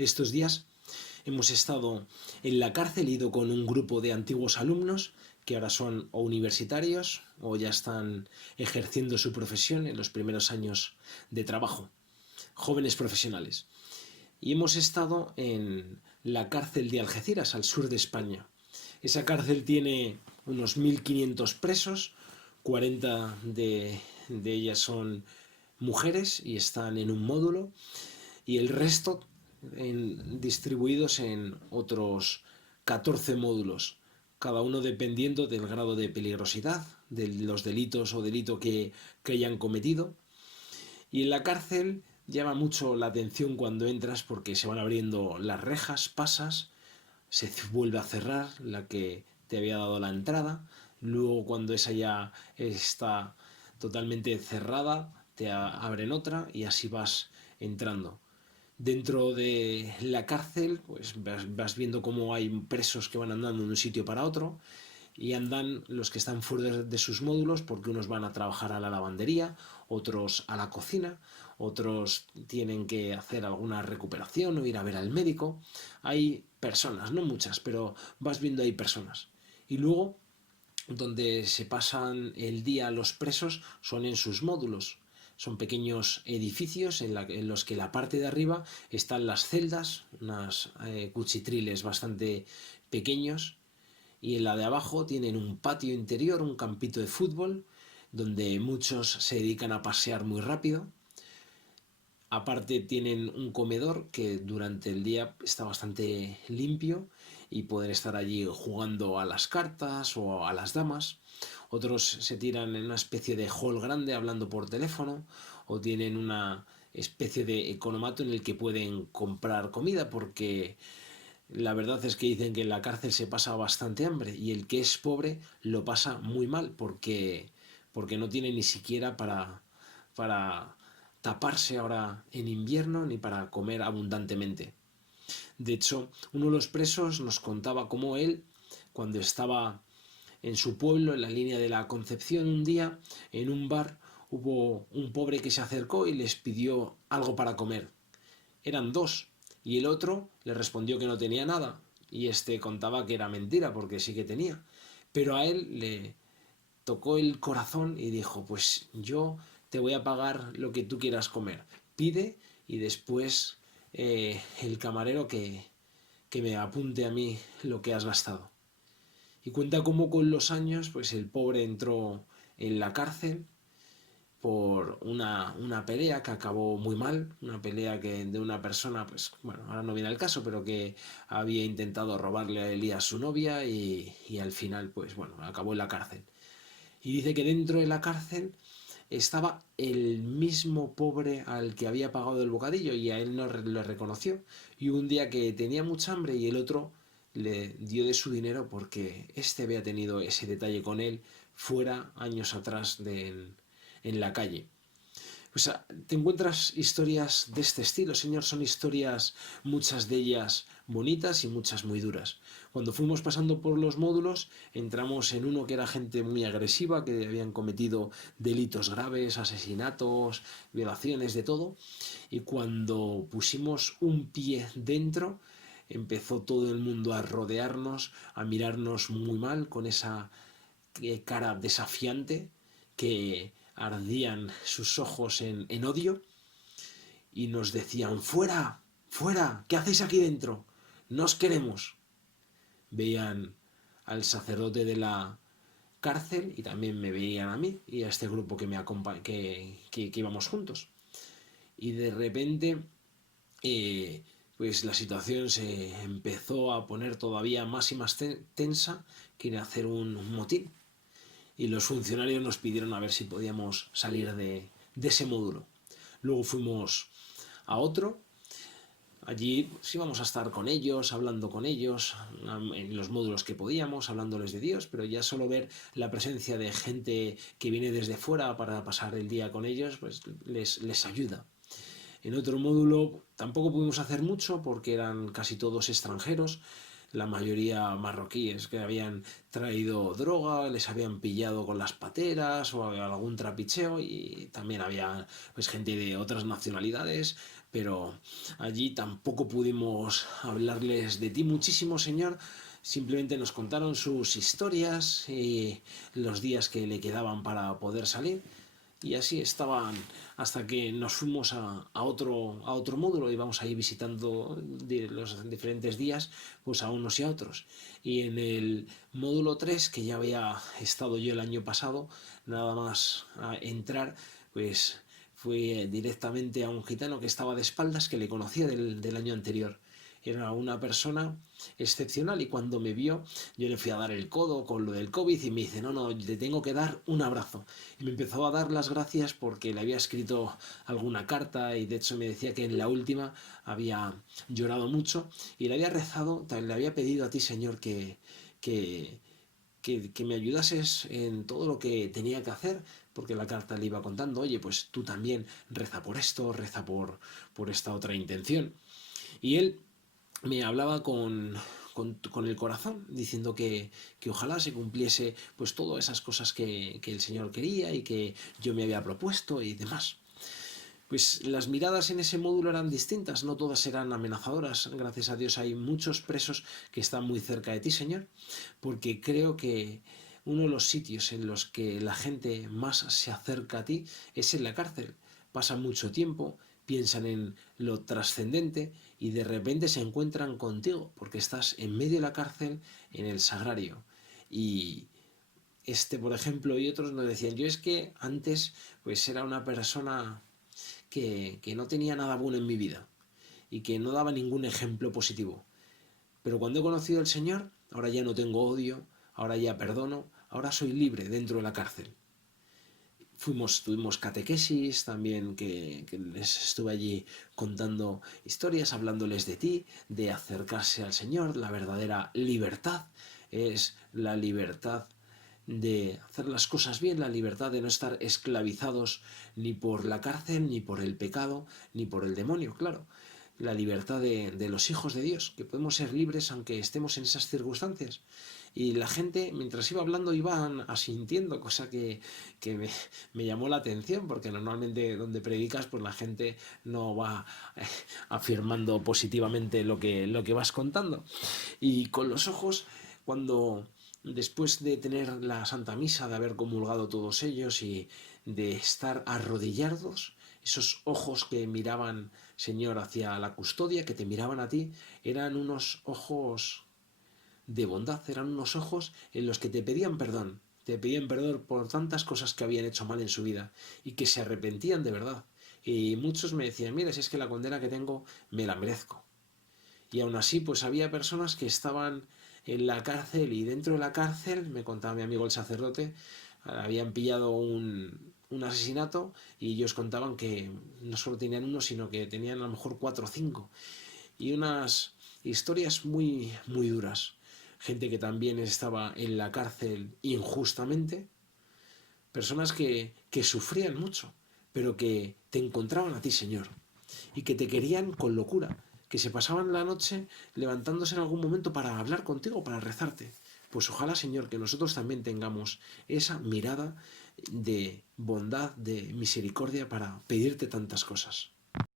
Estos días hemos estado en la cárcel, ido con un grupo de antiguos alumnos que ahora son o universitarios o ya están ejerciendo su profesión en los primeros años de trabajo, jóvenes profesionales. Y hemos estado en la cárcel de Algeciras, al sur de España. Esa cárcel tiene unos 1.500 presos, 40 de ellas son mujeres y están en un módulo, y el resto distribuidos en otros 14 módulos, cada uno dependiendo del grado de peligrosidad, de los delitos o delito que hayan cometido. Y en la cárcel llama mucho la atención cuando entras porque se van abriendo las rejas, pasas, se vuelve a cerrar la que te había dado la entrada, luego cuando esa ya está totalmente cerrada, te abren otra y así vas entrando. Dentro de la cárcel, pues vas viendo cómo hay presos que van andando de un sitio para otro, y andan los que están fuera de sus módulos porque unos van a trabajar a la lavandería, otros a la cocina, otros tienen que hacer alguna recuperación o ir a ver al médico. Hay personas, no muchas, pero vas viendo hay personas. Y luego, donde se pasan el día los presos son en sus módulos. Son pequeños edificios en los que la parte de arriba están las celdas, unas cuchitriles bastante pequeños, y en la de abajo tienen un patio interior, un campito de fútbol, donde muchos se dedican a pasear muy rápido. Aparte tienen un comedor que durante el día está bastante limpio y pueden estar allí jugando a las cartas o a las damas. Otros se tiran en una especie de hall grande hablando por teléfono, o tienen una especie de economato en el que pueden comprar comida, porque la verdad es que dicen que en la cárcel se pasa bastante hambre y el que es pobre lo pasa muy mal porque no tiene ni siquiera para taparse ahora en invierno ni para comer abundantemente. De hecho, uno de los presos nos contaba cómo él, cuando estaba en su pueblo, en la línea de la Concepción, un día en un bar hubo un pobre que se acercó y les pidió algo para comer. Eran dos, y el otro le respondió que no tenía nada, y este contaba que era mentira porque sí que tenía. Pero a él le tocó el corazón y dijo, pues yo te voy a pagar lo que tú quieras comer, pide, y después el camarero que me apunte a mí lo que has gastado. Y cuenta cómo con los años pues el pobre entró en la cárcel por una pelea que acabó muy mal, una pelea que de una persona, pues bueno, ahora no viene al caso, pero que había intentado robarle a él y a su novia, y al final, pues bueno, acabó en la cárcel. Y dice que dentro de la cárcel estaba el mismo pobre al que había pagado el bocadillo, y a él no le reconoció. Y un día que tenía mucha hambre y el otro le dio de su dinero porque este había tenido ese detalle con él fuera años atrás en la calle. Pues te encuentras historias de este estilo, señor. Son historias, muchas de ellas bonitas y muchas muy duras. Cuando fuimos pasando por los módulos, entramos en uno que era gente muy agresiva, que habían cometido delitos graves, asesinatos, violaciones, de todo. Y cuando pusimos un pie dentro, empezó todo el mundo a rodearnos, a mirarnos muy mal, con esa cara desafiante, que ardían sus ojos en odio, y nos decían, fuera, fuera, ¿qué hacéis aquí dentro? No os queremos. Veían al sacerdote de la cárcel y también me veían a mí y a este grupo que íbamos juntos. Y de repente, pues la situación se empezó a poner todavía más y más tensa, que ir a hacer un motín. Y los funcionarios nos pidieron a ver si podíamos salir de ese módulo. Luego fuimos a otro. Allí pues íbamos a estar con ellos, hablando con ellos, en los módulos que podíamos, hablándoles de Dios, pero ya solo ver la presencia de gente que viene desde fuera para pasar el día con ellos, pues les ayuda. En otro módulo tampoco pudimos hacer mucho porque eran casi todos extranjeros, la mayoría marroquíes que habían traído droga, les habían pillado con las pateras o algún trapicheo, y también había pues gente de otras nacionalidades, pero allí tampoco pudimos hablarles de ti muchísimo, Señor. Simplemente nos contaron sus historias y los días que le quedaban para poder salir. Y así estaban hasta que nos fuimos a otro módulo y vamos ahí visitando los diferentes días pues a unos y a otros. Y en el módulo 3 que ya había estado yo el año pasado, nada más a entrar, pues fui directamente a un gitano que estaba de espaldas, que le conocía del año anterior. Era una persona excepcional y cuando me vio yo le fui a dar el codo con lo del COVID y me dice, no, no, le tengo que dar un abrazo. Y me empezó a dar las gracias porque le había escrito alguna carta y de hecho me decía que en la última había llorado mucho y le había rezado, le había pedido a ti, Señor, que, que me ayudases en todo lo que tenía que hacer, porque la carta le iba contando, oye, pues tú también reza por esto, reza por esta otra intención. Y él me hablaba con el corazón, diciendo que ojalá se cumpliese pues todas esas cosas que el Señor quería y que yo me había propuesto y demás. Pues las miradas en ese módulo eran distintas, no todas eran amenazadoras. Gracias a Dios hay muchos presos que están muy cerca de ti, Señor, porque creo que uno de los sitios en los que la gente más se acerca a ti es en la cárcel. Pasan mucho tiempo, piensan en lo trascendente y de repente se encuentran contigo porque estás en medio de la cárcel en el sagrario. Y por ejemplo, y otros nos decían, yo es que antes pues era una persona que no tenía nada bueno en mi vida y que no daba ningún ejemplo positivo. Pero cuando he conocido al Señor, ahora ya no tengo odio, ahora ya perdono, ahora soy libre dentro de la cárcel. Tuvimos catequesis también, que les estuve allí contando historias, hablándoles de ti, de acercarse al Señor. La verdadera libertad es la libertad de hacer las cosas bien, la libertad de no estar esclavizados ni por la cárcel, ni por el pecado, ni por el demonio, claro. La libertad de los hijos de Dios, que podemos ser libres aunque estemos en esas circunstancias. Y la gente, mientras iba hablando, iban asintiendo, cosa me llamó la atención, porque normalmente donde predicas, pues la gente no va afirmando positivamente lo que vas contando. Y con los ojos, cuando después de tener la Santa Misa, de haber comulgado todos ellos y de estar arrodillados, esos ojos que miraban, Señor, hacia la custodia, que te miraban a ti, eran unos ojos de bondad, eran unos ojos en los que te pedían perdón por tantas cosas que habían hecho mal en su vida y que se arrepentían de verdad. Y muchos me decían, mira, si es que la condena que tengo me la merezco. Y aún así, pues había personas que estaban en la cárcel y dentro de la cárcel, me contaba mi amigo el sacerdote, habían pillado un asesinato y ellos contaban que no solo tenían uno, sino que tenían a lo mejor cuatro o cinco. Y unas historias muy, muy duras. Gente que también estaba en la cárcel injustamente, personas que sufrían mucho, pero que te encontraban a ti, Señor, y que te querían con locura, que se pasaban la noche levantándose en algún momento para hablar contigo, para rezarte. Pues ojalá, Señor, que nosotros también tengamos esa mirada de bondad, de misericordia para pedirte tantas cosas.